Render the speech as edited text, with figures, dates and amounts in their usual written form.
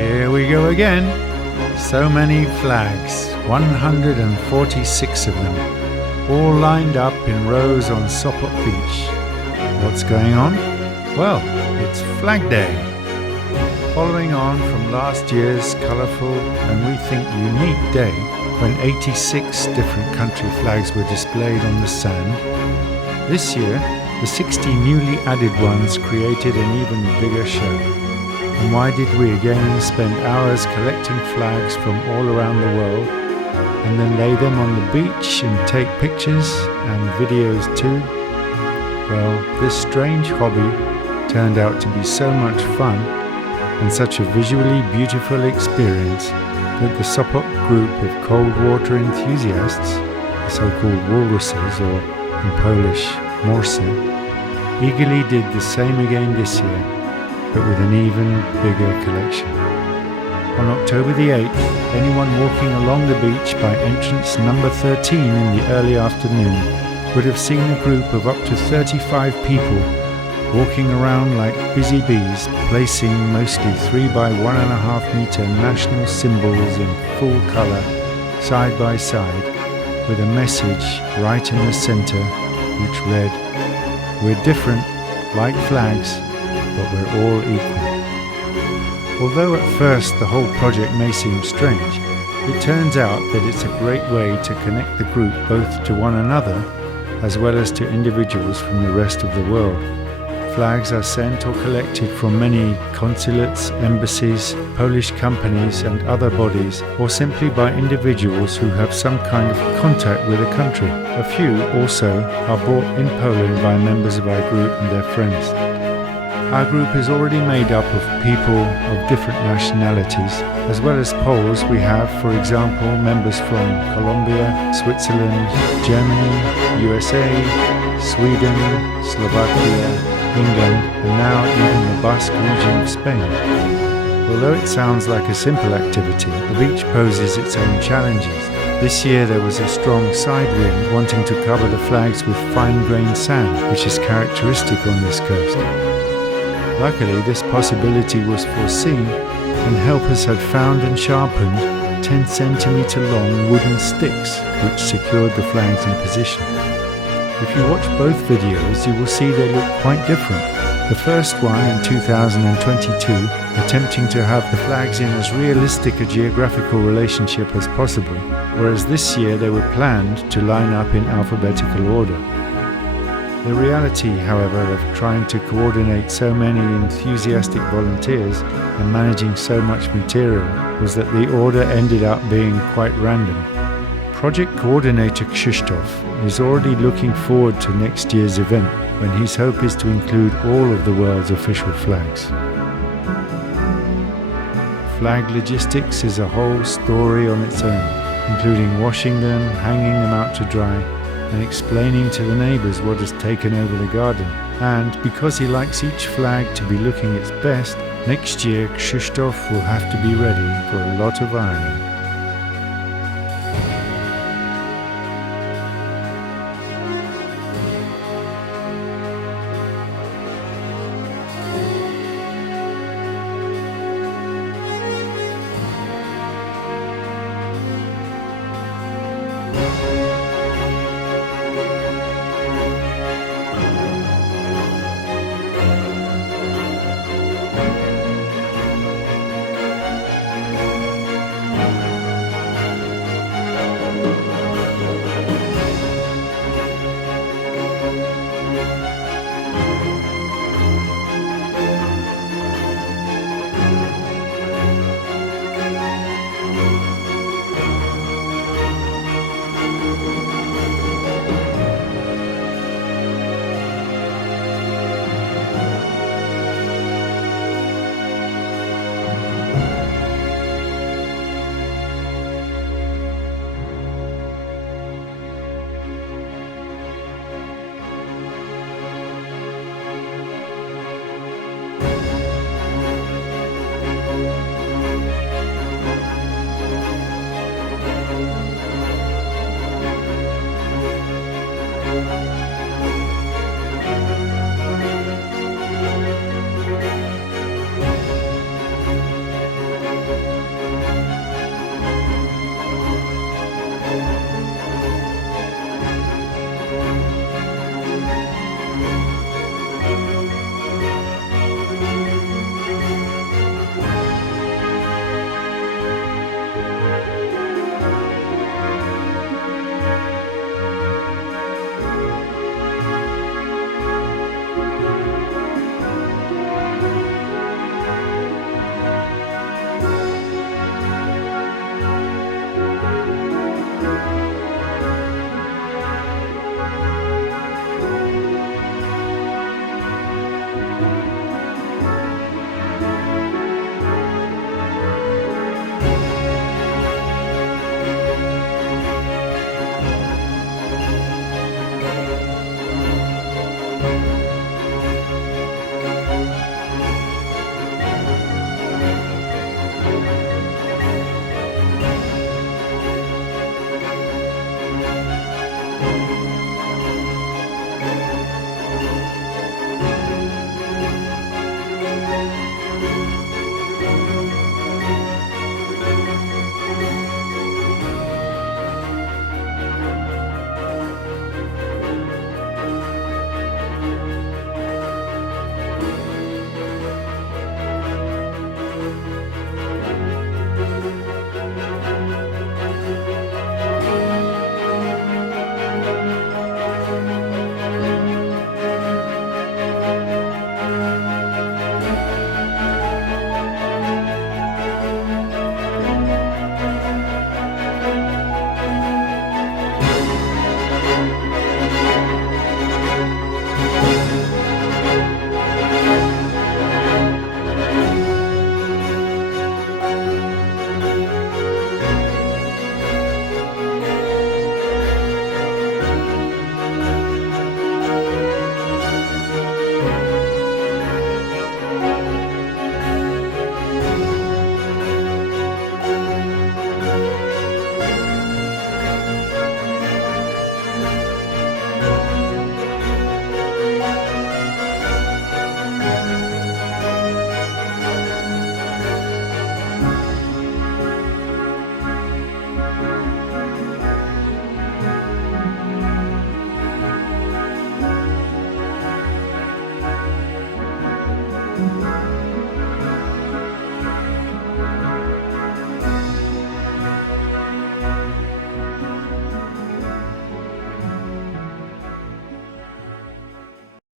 Here we go again. So many flags, 146 of them, all lined up in rows on Sopot beach. What's going on? Well, it's Flag Day. Following on from last year's colourful and we think unique day when 86 different country flags were displayed on the sand, this year the 60 newly added ones created an even bigger show. And why did we again spend hours collecting flags from all around the world and then lay them on the beach and take pictures and videos too? Well, this strange hobby turned out to be so much fun and such a visually beautiful experience that the Sopot group of cold water enthusiasts, the so-called walruses, or in Polish morsy, eagerly did the same again this year, but with an even bigger collection. On October the 8th, anyone walking along the beach by entrance number 13 in the early afternoon would have seen a group of up to 35 people walking around like busy bees, placing mostly 3 by 1.5 meter national symbols in full colour, side by side, with a message right in the centre which read, "We're different, like flags, but we're all equal." Although at first the whole project may seem strange, it turns out that it's a great way to connect the group both to one another as well as to individuals from the rest of the world. Flags are sent or collected from many consulates, embassies, Polish companies and other bodies, or simply by individuals who have some kind of contact with a country. A few also are bought in Poland by members of our group and their friends. Our group is already made up of people of different nationalities. As well as Poles, we have, for example, members from Colombia, Switzerland, Germany, USA, Sweden, Slovakia, England, and now even the Basque region of Spain. Although it sounds like a simple activity, the beach poses its own challenges. This year there was a strong side wind wanting to cover the flags with fine-grained sand, which is characteristic on this coast. Luckily, this possibility was foreseen, and helpers had found and sharpened 10 centimetre long wooden sticks, which secured the flags in position. If you watch both videos, you will see they look quite different. The first one in 2022, attempting to have the flags in as realistic a geographical relationship as possible, whereas this year they were planned to line up in alphabetical order. The reality, however, of trying to coordinate so many enthusiastic volunteers and managing so much material was that the order ended up being quite random. Project coordinator Krzysztof is already looking forward to next year's event, when his hope is to include all of the world's official flags. Flag logistics is a whole story on its own, including washing them, hanging them out to dry, and explaining to the neighbours what has taken over the garden. And because he likes each flag to be looking its best, next year Krzysztof will have to be ready for a lot of ironing.